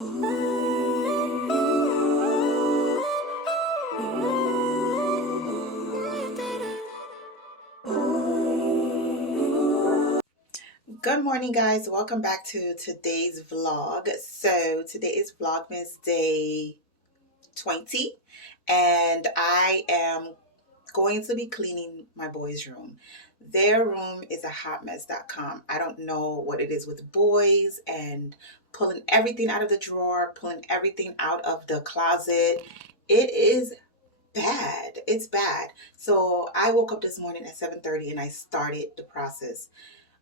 Good morning, guys. Welcome back to today's vlog. So today is Vlogmas day 20, and I am going to be cleaning my boys' room. Their room is a hot mess.com. I don't know what it is with boys and pulling everything out of the drawer, pulling everything out of the closet. It is bad. It's bad. So I woke up this morning at 7:30 and I started the process.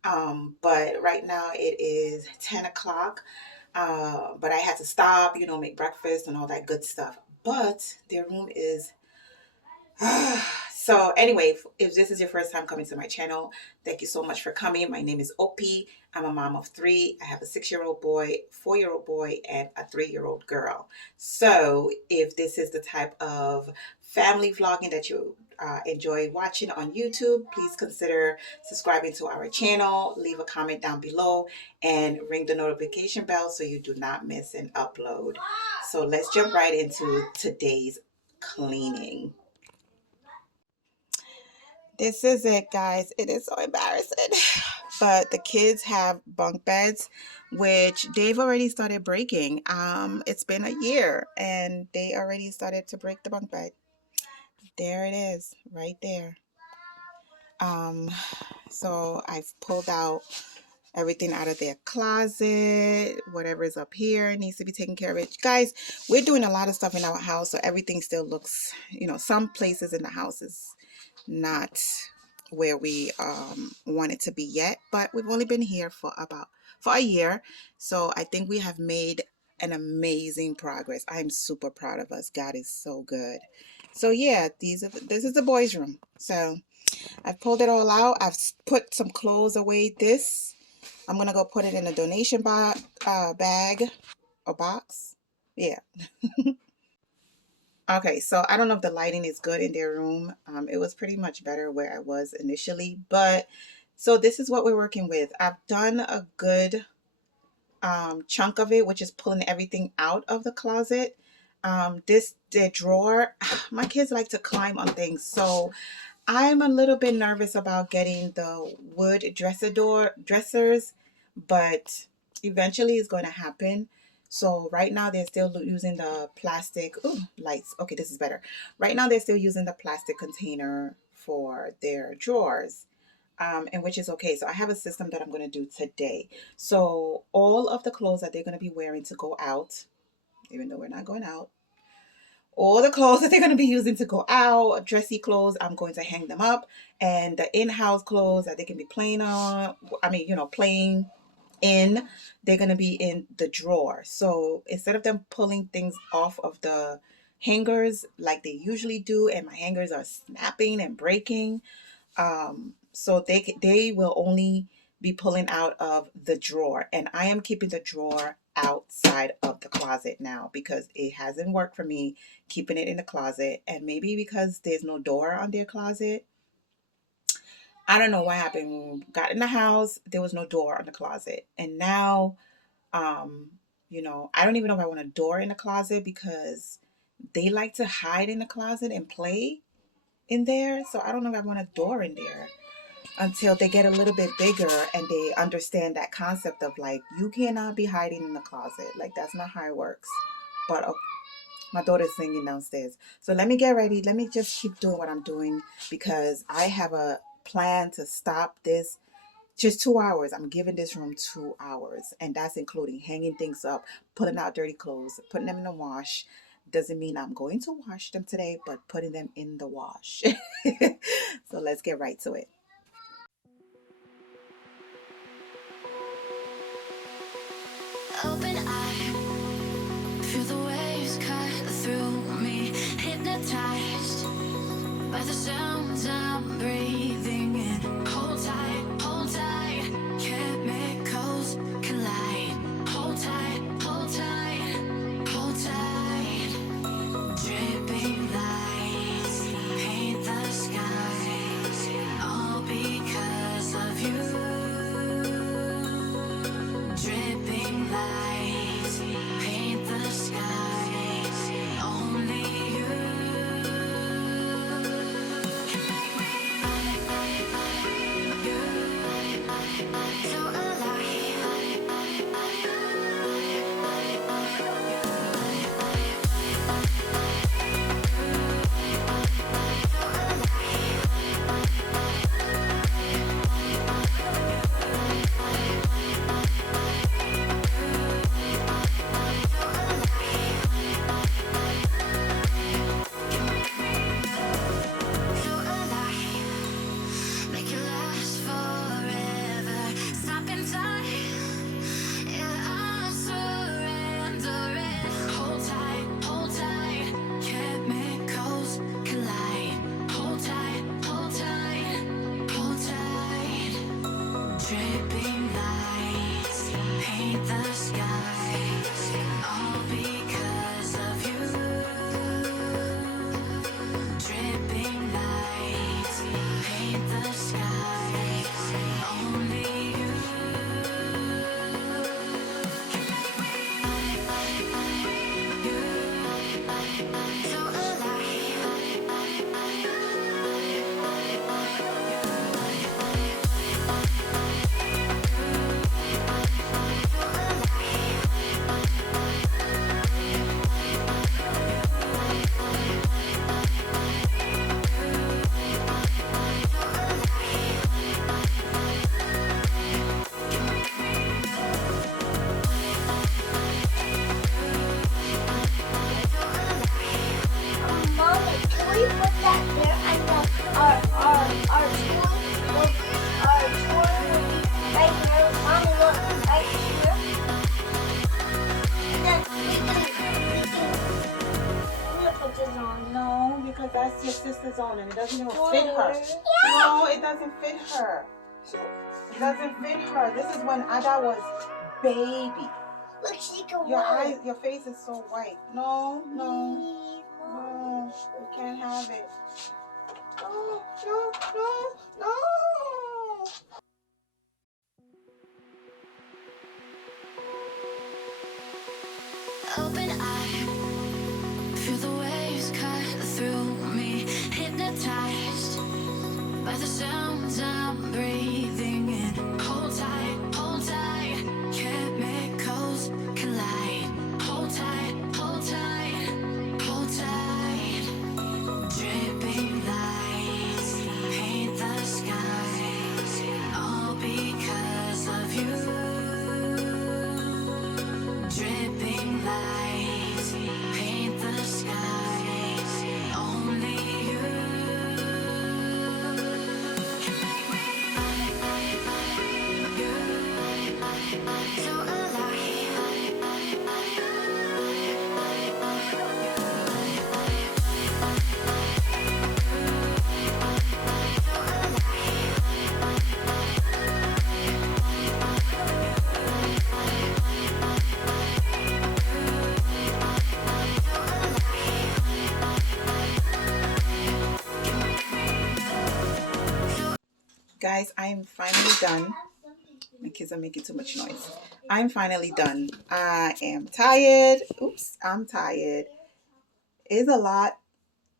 But right now it is 10 o'clock. But I had to stop, make breakfast and all that good stuff. But their room is so anyway, if this is your first time coming to my channel, thank you so much for coming. My name is Opie. I'm a mom of three. I have a 6-year-old boy, 4-year-old boy, and a 3-year-old girl. So if this is the type of family vlogging that you enjoy watching on YouTube, please consider subscribing to our channel, leave a comment down below, and ring the notification bell so you do not miss an upload. So let's jump right into today's cleaning. This is it, guys. It is so embarrassing. But the kids have bunk beds, which they've already started breaking. It's been a year and they already started to break the bunk bed. There it is, right there. So I've pulled out everything out of their closet. Whatever is up here needs to be taken care of. Guys, we're doing a lot of stuff in our house, so everything still looks, some places in the house is not where we want it to be yet, but we've only been here for a year, so I think we have made an amazing progress. I'm super proud of us. God is so good. So yeah, this is the boys' room. So I've pulled it all out. I've put some clothes away. I'm gonna go put it in a donation bag or box. Yeah. Okay, so I don't know if the lighting is good in their room. It was pretty much better where I was initially, but so this is what we're working with. I've done a good chunk of it, which is pulling everything out of the closet. Their drawer, my kids like to climb on things, so I'm a little bit nervous about getting the wood dressers, but eventually it's going to happen. So right now they're still using the plastic. Ooh, lights. Okay, this is better. Right now they're still using the plastic container for their drawers, and which is okay. So I have a system that I'm going to do today. So all of the clothes that they're going to be wearing to go out, even though we're not going out, all the clothes that they're going to be using to go out, dressy clothes, I'm going to hang them up. And the in-house clothes that they can be playing on, playing in, they're going to be in the drawer. So instead of them pulling things off of the hangers like they usually do, and my hangers are snapping and breaking, so they will only be pulling out of the drawer, and I am keeping the drawer outside of the closet now because it hasn't worked for me keeping it in the closet. And maybe because there's no door on their closet, I don't know what happened. When we got in the house, there was no door on the closet, and now I don't even know if I want a door in the closet because they like to hide in the closet and play in there. So I don't know if I want a door in there until they get a little bit bigger and they understand that concept of, like, you cannot be hiding in the closet. Like, that's not how it works. But okay, my daughter's singing downstairs. So let me get ready. Let me just keep doing what I'm doing because I have a plan to stop this. Just 2 hours. I'm giving this room 2 hours. And that's including hanging things up, putting out dirty clothes, putting them in the wash. Doesn't mean I'm going to wash them today, but putting them in the wash. So let's get right to it. Open eye, feel the waves cut through me, hypnotized by the sounds I'm breathing in. Hold tight, chemicals collide. Hold tight, hold tight, hold tight. Dripping lights paint the skies, all because of you. Dripping lights paint That's your sister's own, and it doesn't even fit her. No, it doesn't fit her. It doesn't fit her. This is when Ada was baby. Look, she can Your walk. eyes, your face is so white. No, no, no. You can't have it. No, no, no, no. Open eye, feel the waves cut through me. Hypnotized by the sounds I'm breathing in. Hold tight, chemicals collide. Hold tight, hold tight, hold tight. Dripping lights paint the skies, all because of you. Dripping lights paint the skies, only you. So Guys, I'm finally done. My kids are making too much noise. I'm finally done. I am tired. Oops, I'm tired. It's a lot.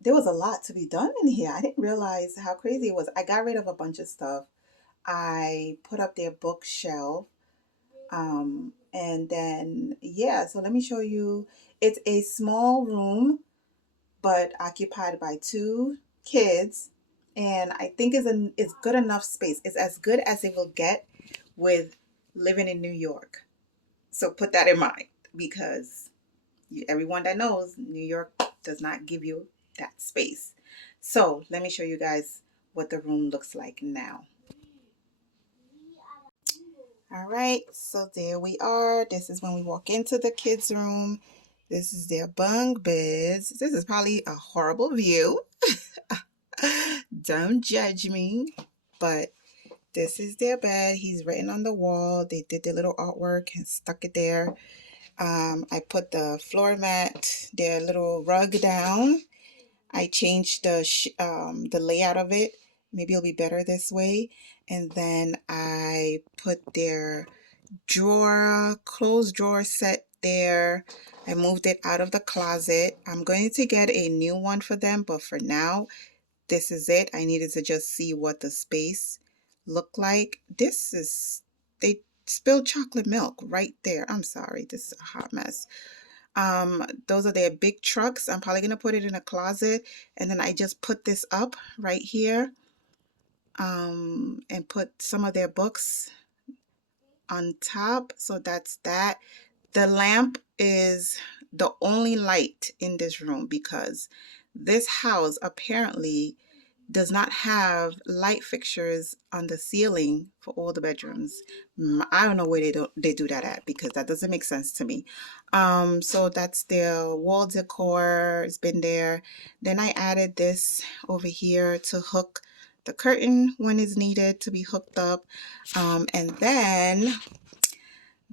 There was a lot to be done in here. I didn't realize how crazy it was. I got rid of a bunch of stuff. I put up their bookshelf. And then, yeah, so let me show you. It's a small room, but occupied by two kids. And I think it's good enough space. It's as good as it will get with living in New York. So put that in mind, because everyone that knows, New York does not give you that space. So let me show you guys what the room looks like now. All right, so there we are. This is when we walk into the kids' room. This is their bunk beds. This is probably a horrible view. Don't judge me, but this is their bed. He's written on the wall. They did their little artwork and stuck it there. I put the floor mat, their little rug down. I changed the layout of it. Maybe it'll be better this way. And then I put their closed drawer set there. I moved it out of the closet. I'm going to get a new one for them, but for now, this is it. I needed to just see what the space looked like. They spilled chocolate milk right there. I'm sorry, this is a hot mess. Those are their big trucks. I'm probably gonna put it in a closet, and then I just put this up right here, and put some of their books on top. So that's that. The lamp is the only light in this room because this house apparently does not have light fixtures on the ceiling for all the bedrooms. I don't know where they do that at, because that doesn't make sense to me. So that's their wall decor. It's been there. Then I added this over here to hook the curtain when it's needed to be hooked up. And then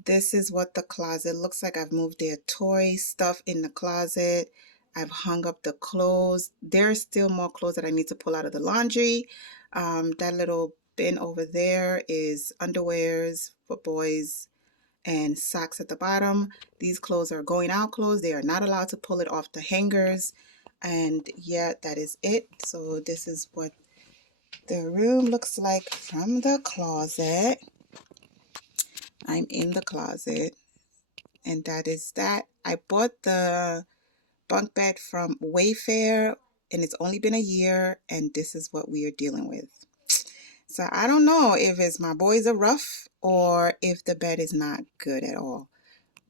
this is what the closet looks like. I've moved their toy stuff in the closet. I've hung up the clothes. There's still more clothes that I need to pull out of the laundry. That little bin over there is underwears for boys and socks at the bottom. These clothes are going out clothes. They are not allowed to pull it off the hangers. And yeah, that is it. So this is what the room looks like from the closet. I'm in the closet, and that is that. I bought the bunk bed from Wayfair, and it's only been a year, and this is what we are dealing with. So I don't know if it's my boys are rough or if the bed is not good at all,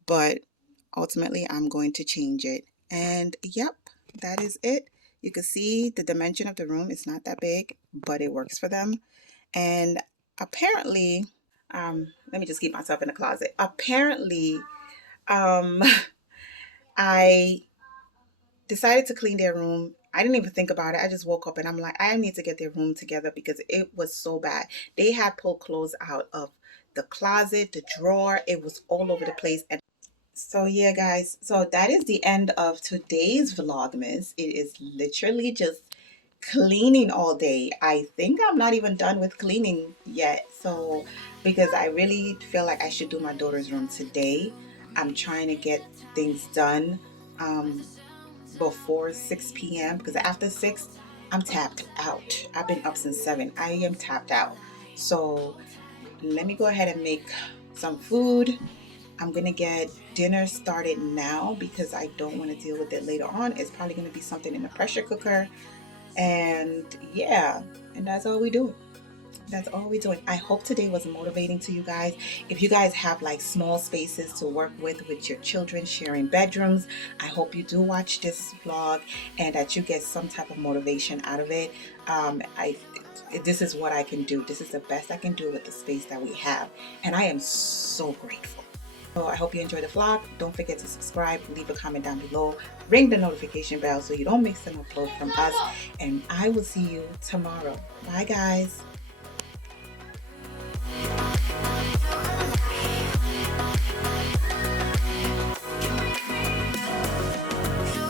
but ultimately I'm going to change it. And yep, that is it. You can see the dimension of the room is not that big, but it works for them. And apparently, let me just keep myself in the closet. Apparently, I decided to clean their room I didn't even think about it. I just woke up and I'm like, I need to get their room together because it was so bad. They had pulled clothes out of the closet, the drawer. It was all over the place. And so yeah, guys. So that is the end of today's Vlogmas. It is literally just cleaning all day. I think I'm not even done with cleaning yet. So because I really feel like I should do my daughter's room today. I'm trying to get things done before 6 p.m. because after 6 I'm tapped out. I've been up since 7. I am tapped out. So let me go ahead and make some food. I'm gonna get dinner started now because I don't want to deal with it later on. It's probably gonna be something in the pressure cooker. And yeah, and that's all we do. That's all we're doing. I hope today was motivating to you guys. If you guys have like small spaces to work with your children, sharing bedrooms, I hope you do watch this vlog and that you get some type of motivation out of it. I This is what I can do. This is the best I can do with the space that we have, and I am so grateful. So I hope you enjoyed the vlog. Don't forget to subscribe, leave a comment down below, ring the notification bell so you don't miss an upload from us, and I will see you tomorrow. Bye guys.